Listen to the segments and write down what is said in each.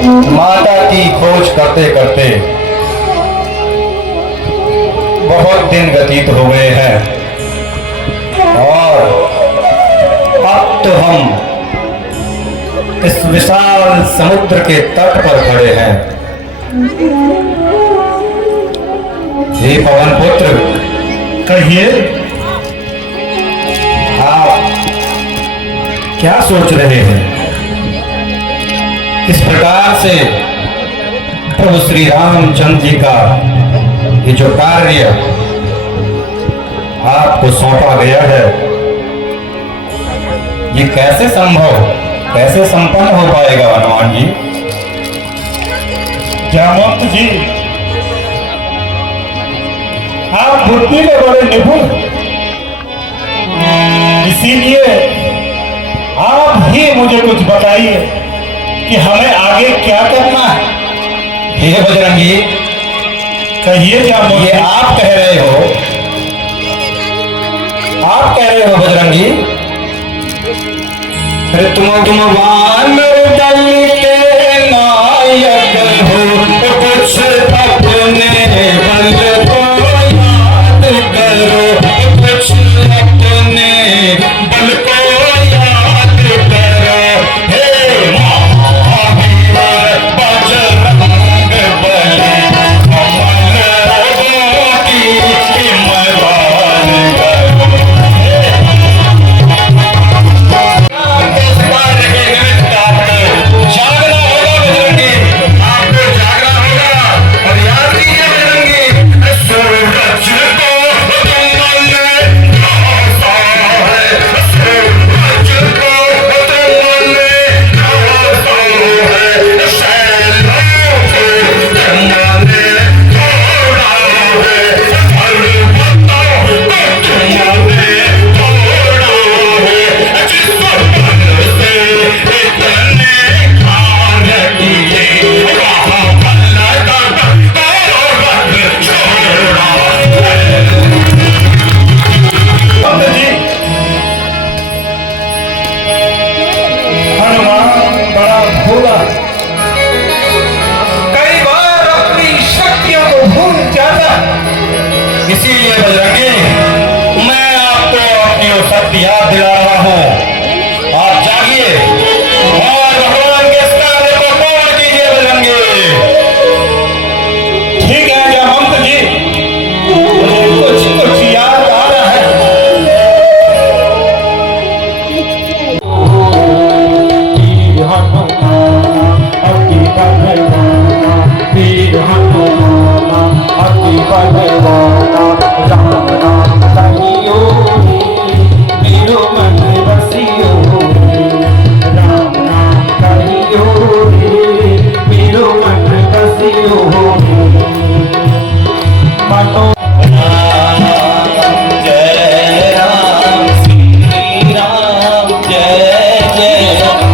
माता की खोज करते करते बहुत दिन व्यतीत हो गए हैं और अब तो हम इस विशाल समुद्र के तट पर खड़े हैं। हे पवन पुत्र, कहिए, आप क्या सोच रहे हैं? इस प्रकार से प्रभु श्री रामचंद्र जी का ये जो कार्य आपको सौंपा गया है, ये कैसे संपन्न हो पाएगा हनुमान जी? जामवंत जी, आप बुद्धि में बड़े निपुण, इसीलिए आप ही मुझे कुछ बताइए कि हमें आगे क्या करना है। हे बजरंगी, कहिए जामवंत, ये आप कह रहे हो बजरंगी? अरे तुम वानर दल के नायक हो, कुछ अपने बल को याद करो, कुछ अपने बल को याद करो। हे महावीर बजरंग बली, अमरों की मदद करो। जागना होगा बजरंगी, आपको जागना होगा। और याद कीजिए बजरंगी, सूरज को तुमने ढांसा है, सूरज को तुमने ढांसा है, शैलों को तुमने तोड़ा है, पर्वतों को तुमने तोड़ा है, जिस बल से इतने खान किए, वहाँ बल्ला का रंग छोड़ा है। जामवंत जी, हनुमान बड़ा भोला, कई बार अपनी शक्तियों को भूल जाता। इसीलिए बजरंगी, मैं आपको अपनी वो शक्ति याद दिला रहा हूँ। आप जागिए और भगवान के इस कार्य को पूर्ण कीजिए बजरंगी। ठीक है जामवंत जी, मुझे कुछ याद आ रहा है। जय राम श्री राम, जय जय राम,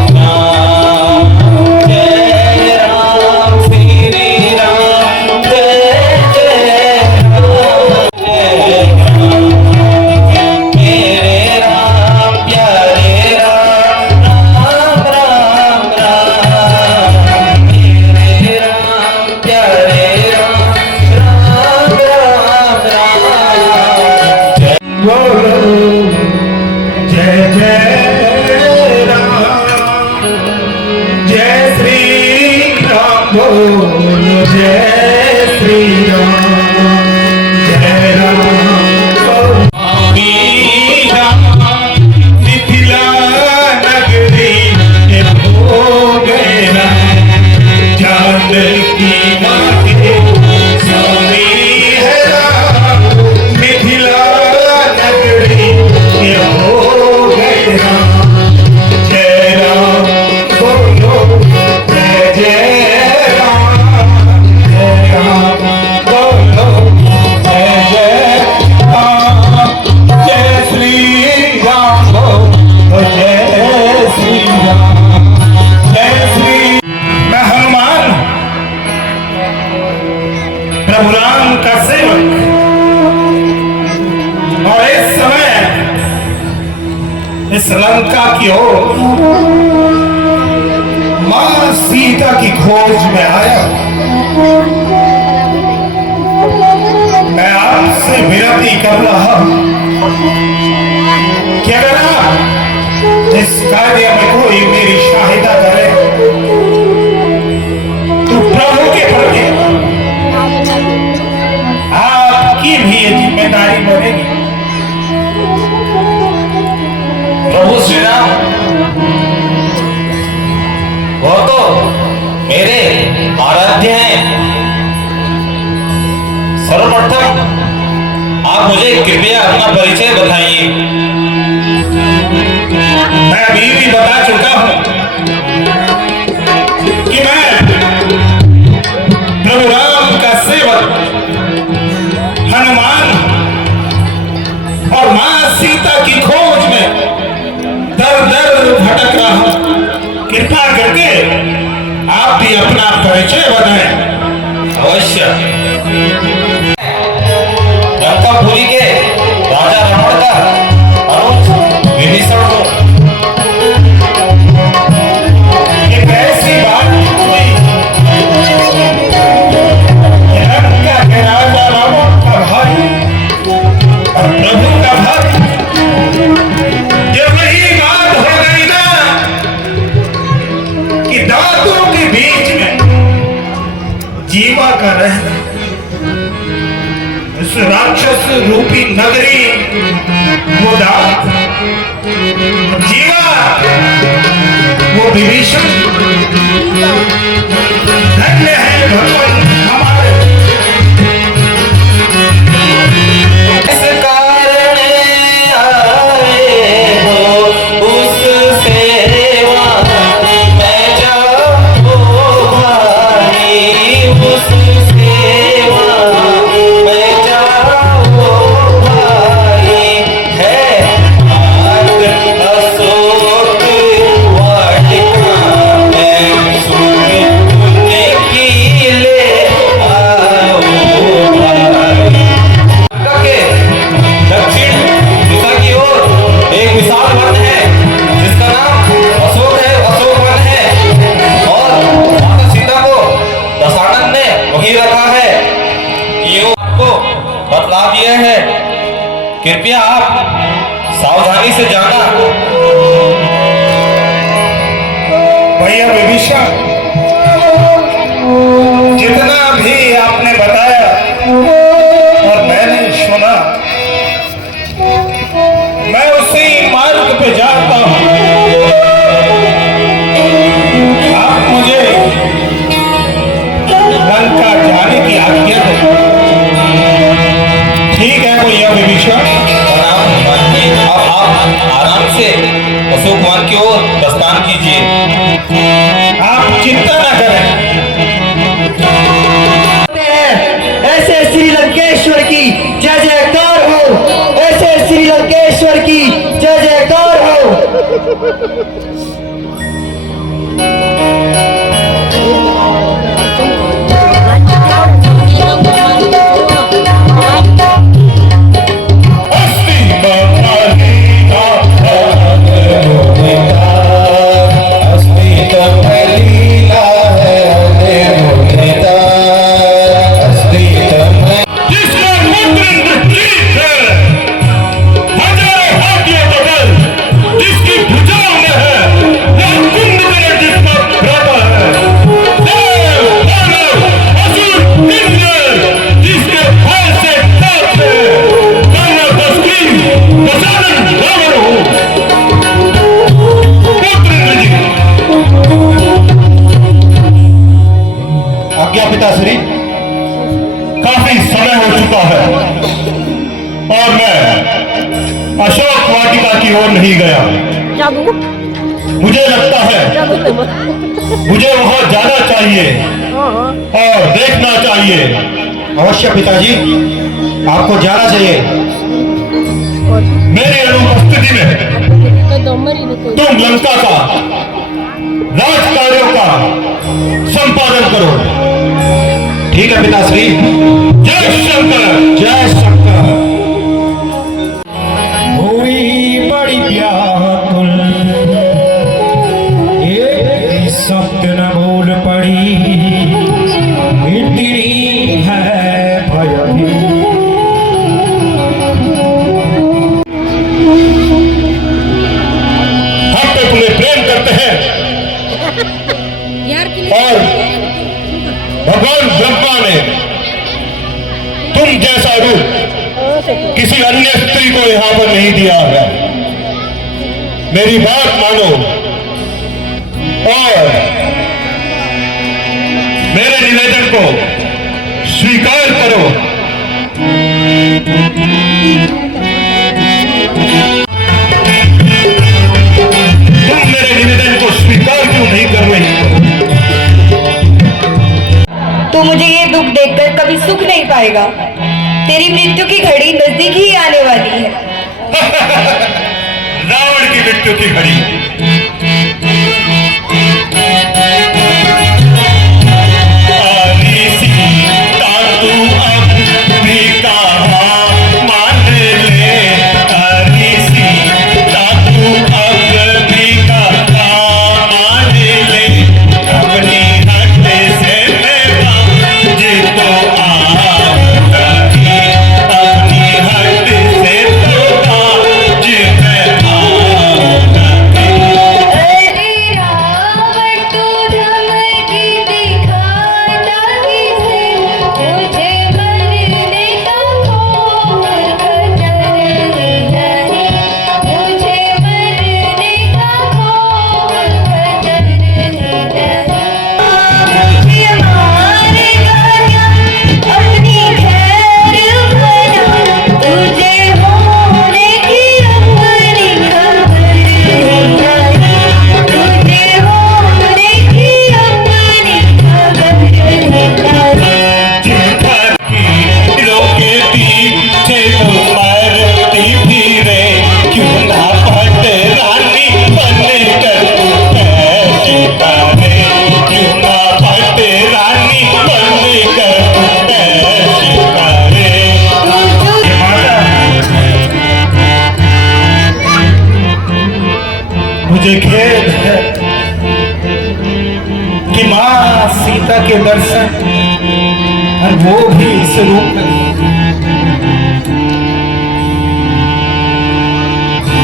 जय राम श्री राम, जय जय राम, जय राम मेरे राम प्यारे राम, राम राम राम, मेरे राम प्यारे राम, राम राम राम। बोलो जय जय राम, जय श्री राम, बोलो जय श्री राम, जय राम बोलो। मिथिला नगरी के हो गए राम, जानकी माते स्वामी है राम, मिथिला नगरी के हो गए राम, जय राम बोलो जय जय राम, जय राम बोलो जय जय राम, जय श्री राम बोलो जय श्री राम, जय श्री। मैं हनुमान, प्रभु राम का सेवक, और इस समय इस लंका की ओर मां सीता सीता की खोज में आया हूं। मैं आपसे विनती कर रहा हूं कि अगर आप इस कार्य में कोई मेरी सहायता करे तो प्रभु के प्रति आपकी भी ये जिम्मेदारी बनेगी। प्रभु श्री राम, वो तो मेरे आराध्य हैं। सर्वप्रथम आप मुझे कृपया अपना परिचय बताइए। मैं अभी भी बता चुका हूं कि मैं प्रभु राम का सेवक हनुमान और मां सीता की खोज में दर दर भटक रहा हूं। कृपा करके आप भी अपना परिचय बताएं। अवश्य। लंकापुरी के राजा रावण का अनुज विभीषण को। एक ऐसी बात हुई कि लंका के राजा रावण का भाई और प्रभु का भाई, जब वही बात हो गई ना कि दांतों के बीच में जीवा का रहना, इस राक्षस रूपी नगरी वो दांत, जीवा वो विभीषण, धन्य है भगवान हमारे। इस कारण आए हो उस सेवा मैं जाऊं भाई, उस सेवा मैं जाऊं भाई। है मार्ग अशोक वाटिका में सुख तुझे की ले आओ भाई। के दक्षिण दिशा की ओर एक विशाल वन है जिसका नाम अशोक है, अशोक वन है। और माता सीता को दशानन ने वहीं रखा है। ये आपको बतला दिया है, कृपया आप सावधानी से जाना। भैया विभीषण, जितना भी आपने बताया और मैंने सुना, मैं उसी मार्ग पे जाता हूं। आप मुझे लंका जाने की आज्ञा दें। ठीक है भैया विभीषण। प्रणाम हनुमान जी। अब आप आराम से अशोक वन की ओर प्रस्थान कीजिए। आप चिंता न करें। ऐसे श्रीलंकेश्वर की जय जयकार हो, ऐसे श्रीलंकेश्वर की जय जयकार हो। अस्ति कमलीना अस्ति कमलीला है मुनिता, अस्ति जिसका मुद्र नृत्य है, हजारों हाथियों का बल जिसकी भुजाओं में है, वह कुंभकर्ण जिसका भ्राता है। देव, दानव, असुर, किन्नर जिसके भय से कांपते हैं। मैं तस्वीर दशानन रावण हूँ। पुत्र जी, आज्ञा पिताश्री, काफी समय हो चुका है और मैं अशोक वाटिका की ओर नहीं गया। मुझे लगता है मुझे वहां जाना चाहिए और देखना चाहिए। अवश्य पिताजी, आपको जाना चाहिए। मेरी अनुपस्थिति में तुम लंका का राज कार्यों का संपादन करो। ठीक है पिताश्री। जय शंकर, जय शंकर। हुई बड़ी व्याकुल, एक शब्द न बोल पाई। इतनी है भयभीत। हम तो तुम्हें प्रेम करते हैं और भगवान ब्रह्मा ने तुम जैसा रूप किसी अन्य स्त्री को यहां पर नहीं दिया है। मेरी बात मानो और मेरे निवेदन को स्वीकार करो। तुम मेरे निवेदन को स्वीकार क्यों नहीं कर रही हो? तो मुझे ये दुख देखकर कभी सुख नहीं पाएगा। तेरी मृत्यु की घड़ी नजदीक ही आने वाली है। रावण की मृत्यु की घड़ी। मुझे खेद है कि मां सीता के दर्शन और वो भी इस रूप में।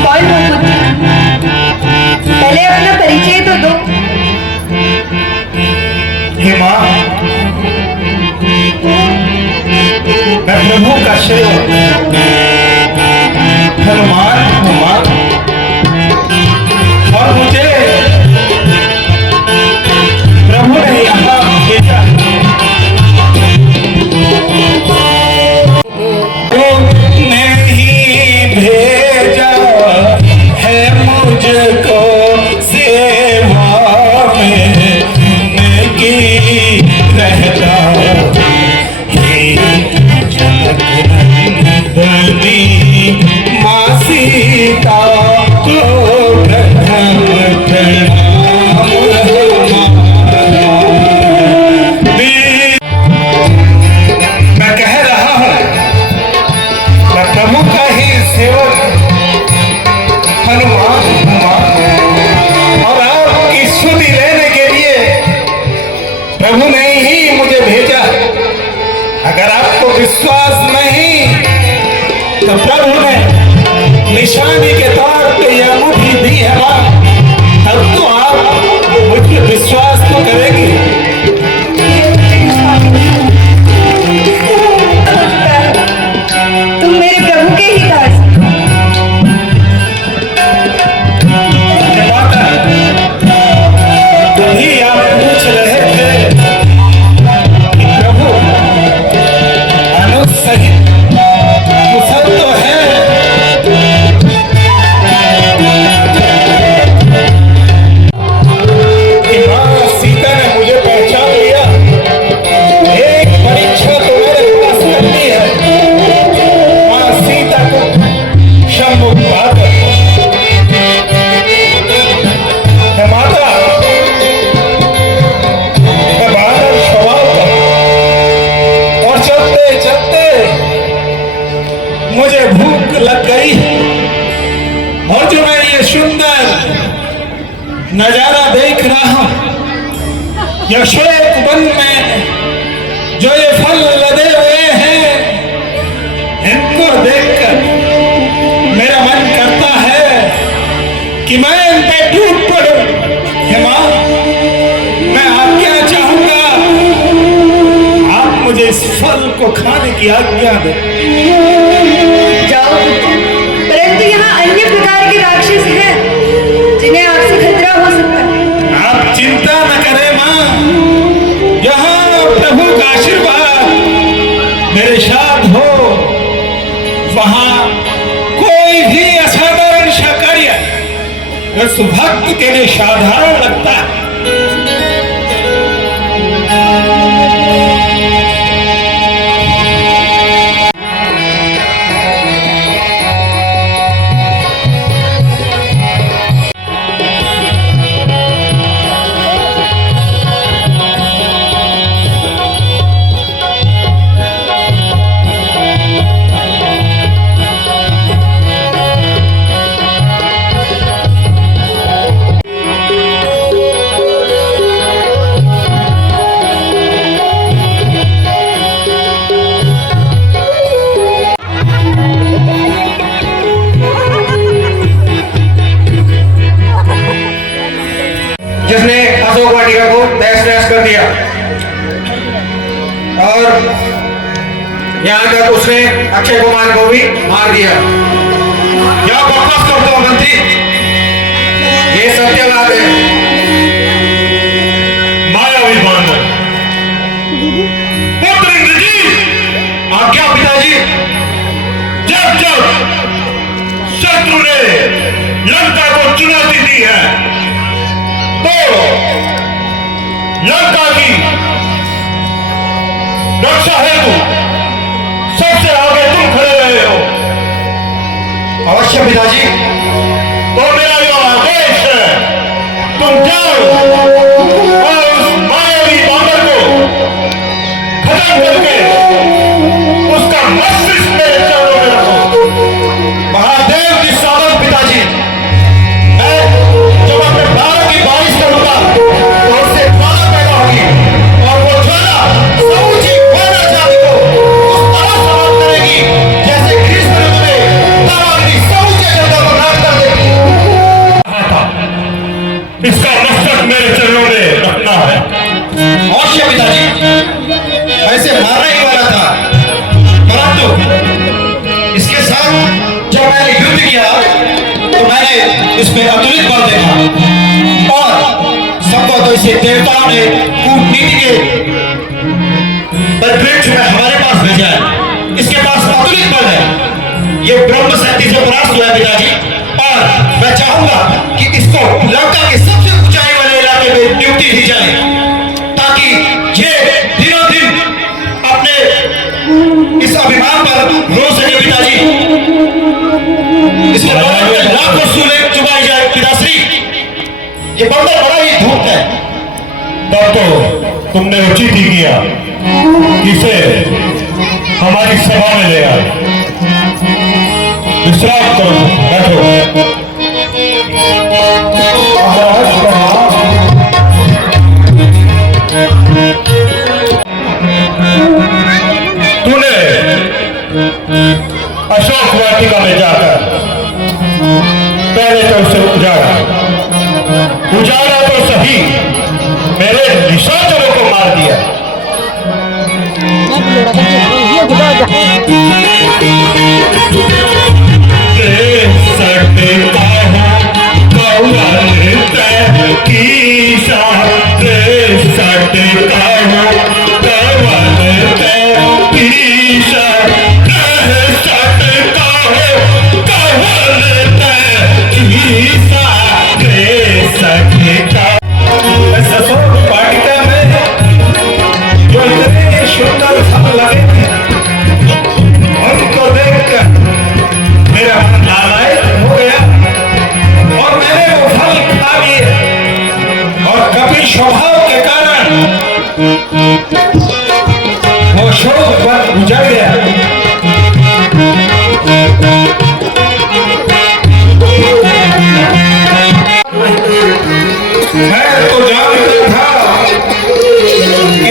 कौन हो पुत्र? पहले अपना परिचय तो दो। हे मां, मैं प्रभु का सेवक हनुमान हूं मां, और मुझे प्रभु ने यहाँ भेजा। तुमने ही भेजा है मुझको सेवा में उनकी रहता हे जगनंदनी मां सीता को मैं कह रहा हूं, मैं प्रभु का ही सेवक हनुमान और आपकी स्तुति लेने के लिए प्रभु ने ही मुझे भेजा। अगर आपको विश्वास नहीं तो प्रभु ने निशानी के तौर पे यह अंगूठी दी है मां, तब तो आप मुझ पर विश्वास तो करेंगे। तुम मेरे प्रभु के ही दास। माता, तभी आप पूछ रहे थे कि प्रभु अनुज सहित कुशल तो है। मुझे भूख लग गई और जो मैं ये सुंदर नजारा देख रहा हूं, यह श्वेत वन में जो ये फल लदे हुए हैं, इनको देखकर मेरा मन करता है कि मैं इन पे टूट पड़ूं। हे मां, मैं आज्ञा चाहूंगा, आप मुझे इस फल को खाने की आज्ञा दें। जाओ, परंतु यहाँ अन्य प्रकार के राक्षस हैं जिन्हें आपसे खतरा हो सकता है। आप चिंता न करें मां, यहाँ प्रभु का आशीर्वाद मेरे साथ हो, वहां कोई भी असाधारण सा कार्य उस भक्त के लिए साधारण लगता है। जिसने अशोक वाटिका को तहस नहस कर दिया और यहाँ तक उसने अक्षय कुमार को भी मार दिया। क्या बकवास करते हो मंत्री? ये सत्य बात है। मायावी बांधव, पुत्र इंद्रजी, आज्ञा पिताजी। जब जब शत्रु ने लंका को चुनौती दी है तो लंका की रक्षा हेतु सबसे आगे तुम खड़े रहे हो। अवश्य पिताजी। तो मेरा जो आदेश है, तुम जाओ और उस मायावी बांदर को खत्म करके उसका मस्तिष्क मेरे चरणों में रखो। महादेव की सामत पिताजी। मैं जब अपने बालों की बारिश करूंगा तो उससे ज्वाला पैदा होगी और वो ज्वाला समूची मानव जाति को उस तरह समाप्त करेगी जैसे ग्रीष्म ऋतु में ताराग्नि समूचे जनता को नाश कर देगी। इसका मस्तक मेरे चरणों में रखना है। अवश्य पिताजी। ऐसे मारने ही वाला था, परंतु इसके साथ जब मैंने युद्ध किया तो मैंने इसमें अतुलित बल देखा और सबको तो इसे देवताओं ने कूटनीति के परिप्रेक्ष्य में हमारे पास भेजा है। इसके पास अतुलित बल है। ये ब्रह्म शक्ति से परास्त हुआ है पिताजी, और मैं चाहूंगा कि इसको लंका के सबसे ऊंचाई वाले इलाके में नियुक्ति दी जाए ताकि ये दिनों दिन अपने इस अभिमान पर रो सके पिताजी। इसके लाखों सूले चुभाई जाए पिताश्री। ये बंदर बड़ा ही धूर्त है। तब तो तुमने उचित ही किया कि इसे हमारी सभा में ले आए। विश्राम करो, बैठो। तूने अशोक वाटिका में जाकर पहले तो उसे उजाड़ा तो सही, मेरे निशाचरों को मार दिया। वाटिका में जो इतने सुंदर फल लगे थे, उनको देखकर मेरा मन लालायित हो गया और मैंने वो फल खा लिए और कपि स्वभाव के कारण वो शोक पर गुजर गया। मैं तो जानता था कि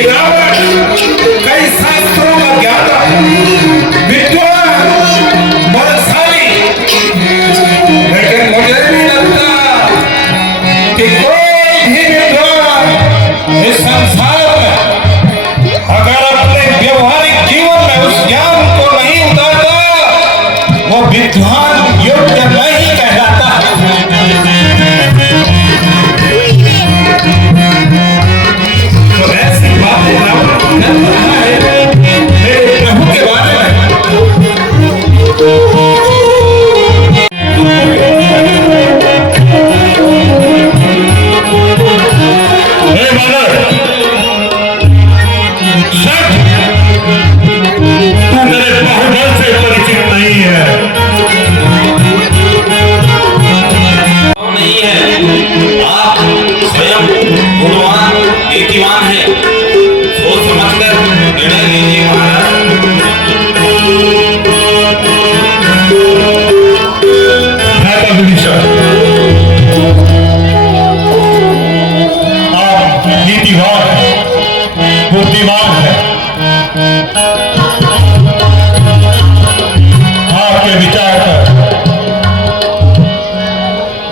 निर्णय लीजिए भ्राता विभीषण, आप नीतिवान हैं, बुद्धिमान हैं। आपके विचार पर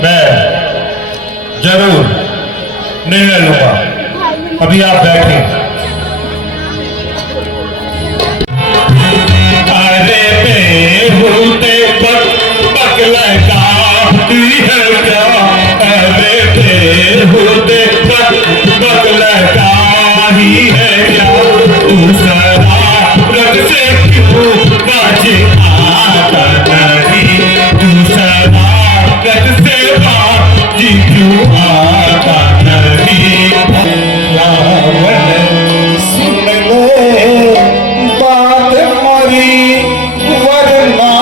मैं जरूर निर्णय लूंगा। अभी आप बैठे। अरे बेहूते पक लगाती है क्या? अरे बेहूते पक लगाही है क्या? तू शरारत से क्यों बाज आता नहीं? तू शरारत से बाज क्यों आता नहीं? सुन ले बात मोरी वरना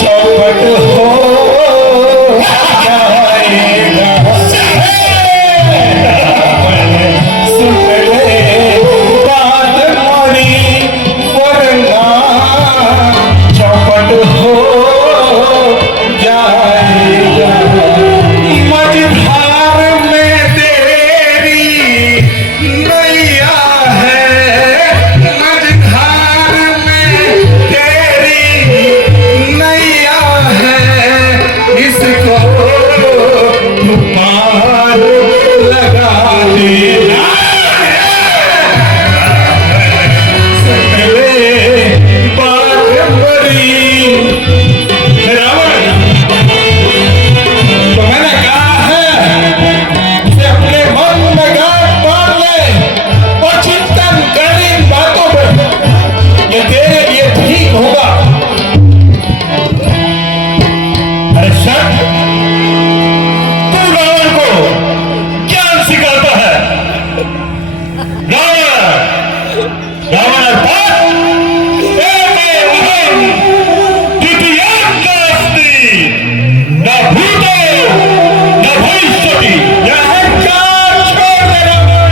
चौपट हो जाएगा। सुन ले बात मोरी वरना चौपट हो जाएगा। मझधार में तेरी नैया है, मझधार में तेरी नैया है, इसको पार लगा देना। सुन ले बात बड़ी रावण, तो मैंने कहा है कि अपने मन में गांठ बांध ले और चिंतन कर इन बातों पर, ये तेरे लिए ठीक होगा। अरे शट, तू रावण को ज्ञान सिखाता है? रावण, रावण अर्थात एके अहं द्वितीयं नास्ति, न भूतो न भविष्यति। यह अहंकार छोड़ दे रावण।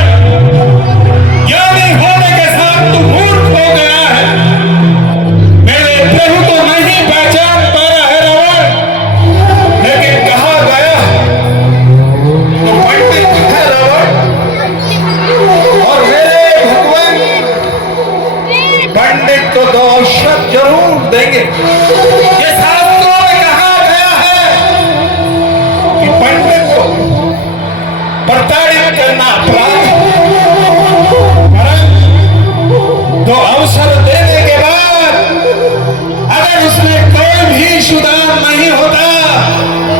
ज्ञानी होने के साथ तू मूर्ख हो गया है। मेरे प्रभु को नहीं पहचान पाया है रावण, लेकिन कहा गया तो पंडित है रावण, और मेरे भगवान पंडित को दो औषध जरूर देंगे। ये शास्त्रों में कहा गया है कि पंडित को प्रताड़ित करना अपराध है, परंतु दो अवसर देने के बाद अगर उसमें कोई भी सुधार नहीं होता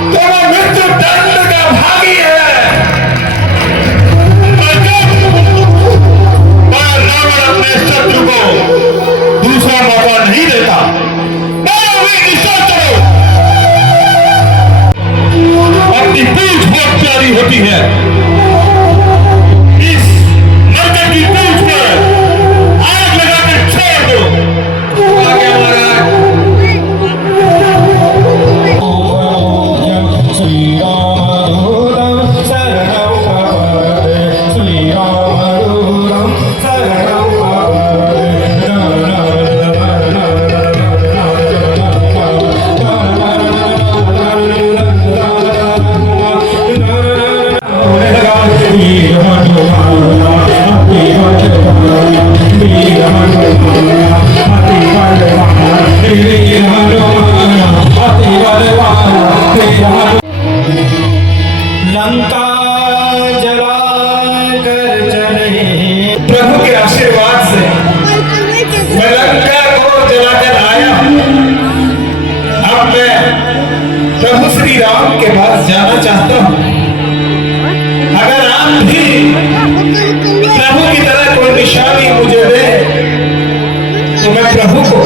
तो वो मृत्यु दंड का भागी है। पर रावण अपने शत्रु को दूसरा मौका नहीं देता। मारो वे निशान करो। अपनी पूंछ बहुत प्यारी होती है, इस नरक की पूंछ पर आग लगाकर छोड़ दो। आगे महाराज लंका जला कर चले। प्रभु के आशीर्वाद से मैं लंका को जलाकर आया हूं। अब मैं प्रभु श्री राम के पास जाना चाहता हूं। अगर आप भी प्रभु की तरह कोई निशानी मुझे दे तो मैं प्रभु को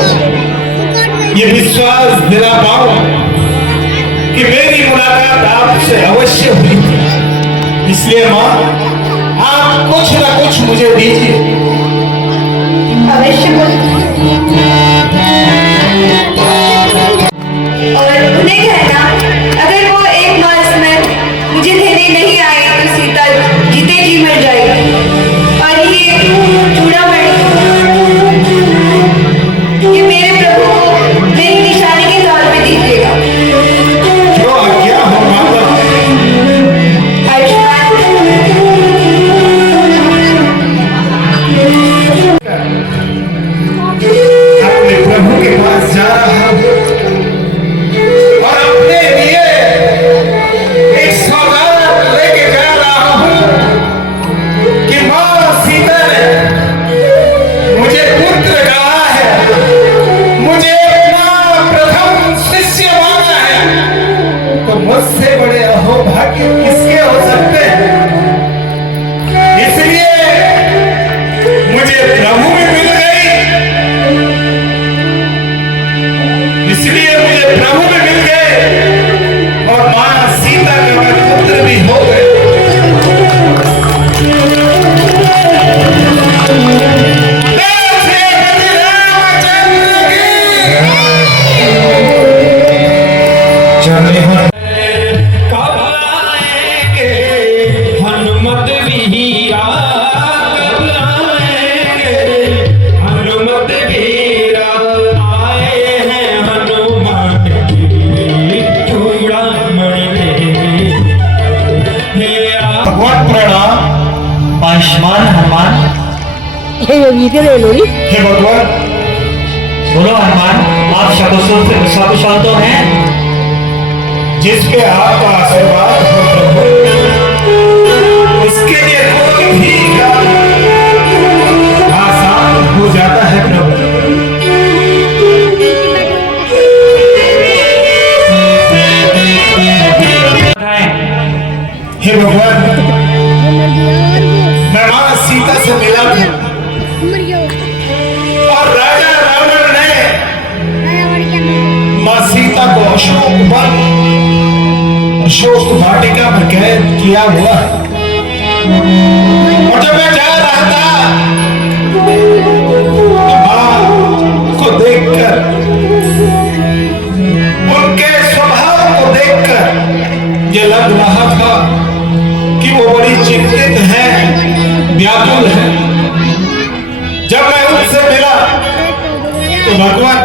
ये विश्वास दिला पाऊं कि मेरी मुलाकात आपसे अवश्य हुई थी। इसलिए मां, आप कुछ ना कुछ मुझे दीजिए। अवश्य बोल। और उन्हें कहना अगर वो एक मास में मुझे देने नहीं आए तो सीता जीते जी मर जाएगी। और ये चूड़ामणि प्रभु भी मिल गई, इसलिए मुझे प्रभु भी मिल गए और मां सीता का मैं पुत्र भी हो गए। हनुमत वीरा कब आएंगे, हनुमत वीरा आए हैं हनुमान की चूड़ामणि हे भगवान प्रणाम। आयुष्मान हनुमान। हे योगी के ले लो हे भगवान, बोलो हनुमान, आप सकुशल तो हैं? जिस पे आपका आशीर्वाद हो प्रभु, उसके लिए कोई भी काम आसान हो जाता है प्रभु। हे भगवान, मैं मां सीता से मिला था और राजा रावण ने मां सीता को अशोक वाटिका में कैद किया हुआ है। और जब मैं जा रहा था तो मां को देखकर, उनके स्वभाव को देखकर ये लग रहा था कि वो बड़ी चिंतित है, व्याकुल है। जब मैं उनसे मिला तो भगवान,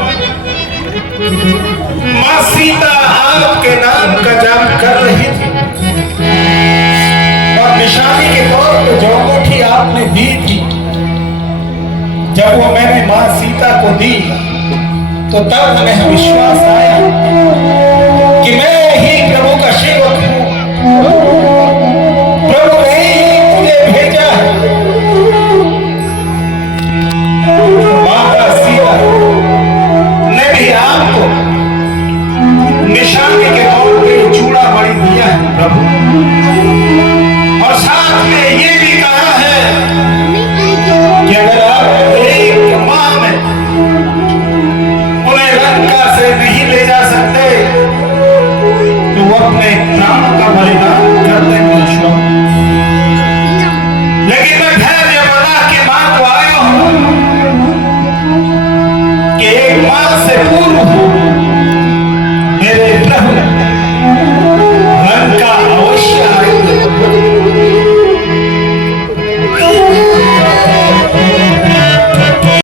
मां सीता आपके नाम का जाप कर रही थी और निशानी के तौर पर जो अंगूठी आपने दी थी, जब वो मैंने मां सीता को दी तो तब हमें विश्वास आया कि मैं ही प्रभु का सेवक हूं, प्रभु ने ही मुझे भेजा है। माता सीता ने भी आपको निशानी के तौर पे चूड़ामणि दिया है प्रभु, और साथ में ये भी कहा है कि अगर आप एक मां में उन्हें लंका से नहीं ले जा सकते तो वो अपने प्राण का बलिदान कर देंगे। लेकिन मैं धैर्य बना के मां को आया हूं कि एक मां से पूर्व